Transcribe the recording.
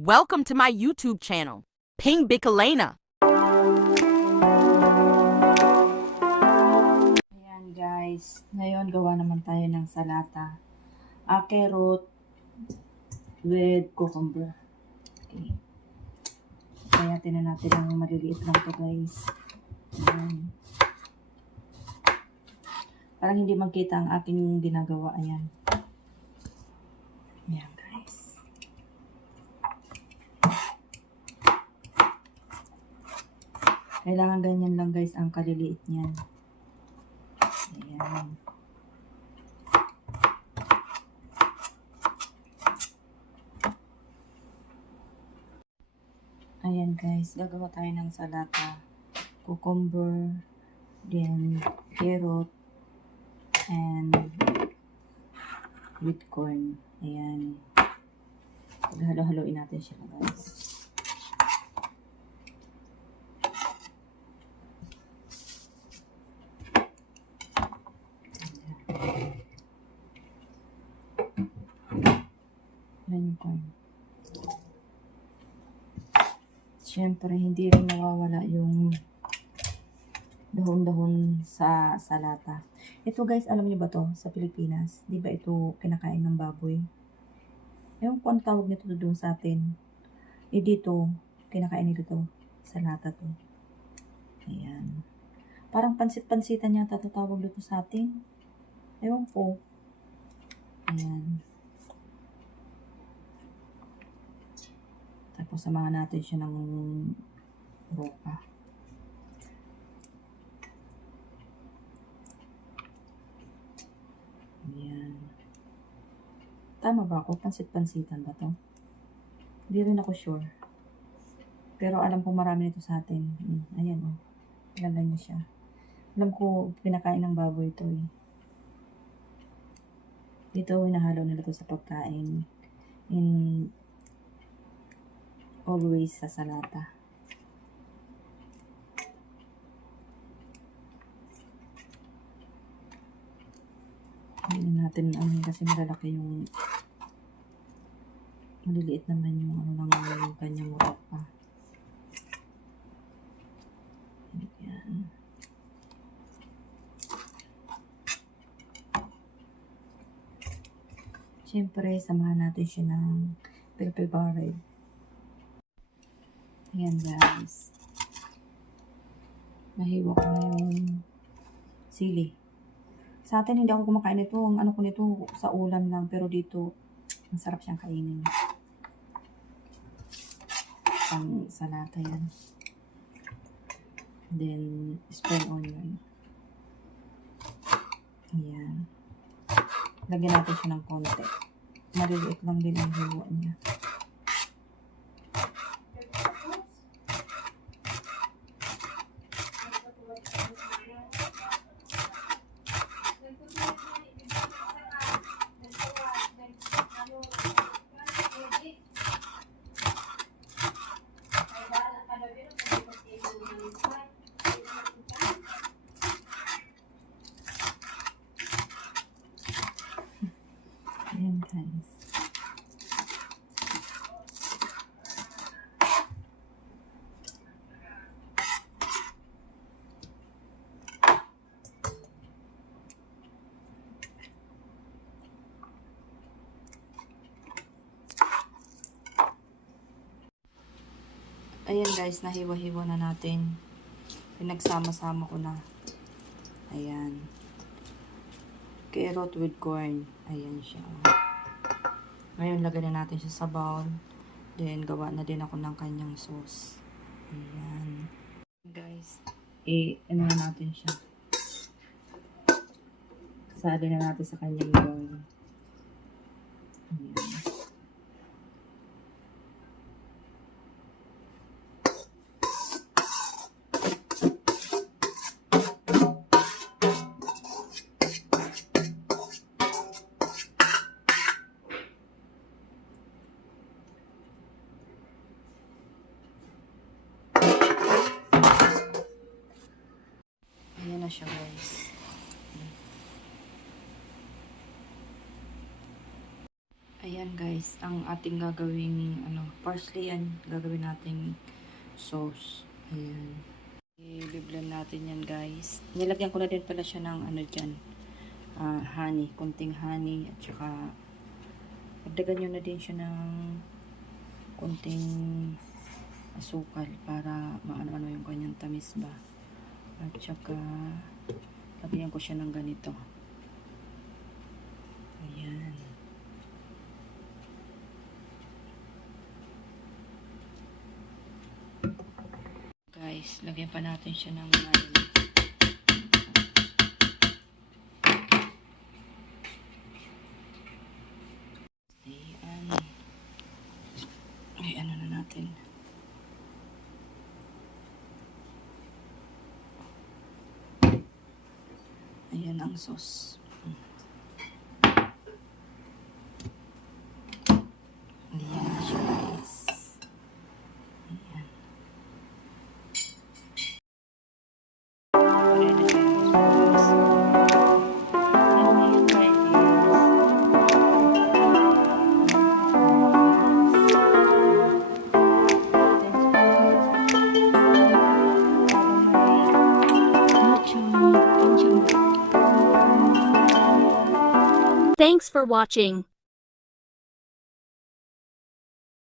Welcome to my YouTube channel, Ping Bicolena. Ayan guys, ngayon gawa naman tayo ng salata. Carrot with cucumber. Okay. Kaya tinan natin ang maliliit lang to guys. Ayan. Parang hindi magkita ang aking ginagawa. Ayan. Ayan guys. Kailangan ganyan lang guys ang kaliliit niyan. Ayan. Ayan guys, gagawa tayo ng salata. Cucumber, then carrot, and with corn. Ayan. Halo-haloin natin siya guys. Ayan yung corn. Siyempre, hindi rin nawawala yung dahon-dahon sa salata. Ito guys, alam niyo ba to sa Pilipinas? Di ba ito kinakain ng baboy? Ewan ko ang tawag nito doon sa atin. Dito, kinakain nito to. Salata to. Ayan. Parang pansit-pansitan niya tatawag dito sa atin. Ewan ko. Ayan. Tapos samahan natin siya ng roka. Ayan. Tama ba ako? Pansit-pansitan ba to? Hindi rin ako sure. Pero alam ko marami nito sa atin. Ayan o. Ilagay niyo siya. Alam ko pinakain ng baboy ito eh. Dito hinahalo nila to sa pagkain. Always sa salata. Hindi natin kasi malalaki yung maliliit naman yung yung kanyang ropa. Ayan. Siyempre, samahan natin siya ng purple barrel. Ayan guys. Nahiwa ko na yung sili. Sa atin, hindi ako kumakain nito. Ang ano ko nito, sa ulam lang. Pero dito, masarap siyang kainin. Pang salata yan. Then, spring onion. Ayan. Lagyan natin siya ng konti. Maliliit lang din ang hiwa niya. Ayan guys. Ayan guys, nahiwa-hiwa na natin. Pinagsama-sama ko na. Ayan. Carrot with corn. Ayan siya. Ngayon, lagyan na natin siya sa bowl. Then, gawa na din ako ng kanyang sauce. Ayan. Guys, ano na natin siya. Sali na natin sa kanyang bowl. Ayan. Ayan na siya guys. Ayan guys. guys, ang ating gagawing parsley yan, gagawin nating sauce. Ayan. I-blend natin yan guys. Nilagyan ko na din pala siya ng dyan, honey, kunting honey, at saka dagdagan nyo na din siya ng kunting asukal para maano-ano yung kanyang tamis ba. At saka lagyan ko siya ng ganito. Ayan. Guys, lagyan pa natin siya ng ayan. Ay, ano na natin. Ayan ang sauce. Ayan na siya guys. Ayan. Ready na yung sauce. Ayan na yan guys. Thanks for watching.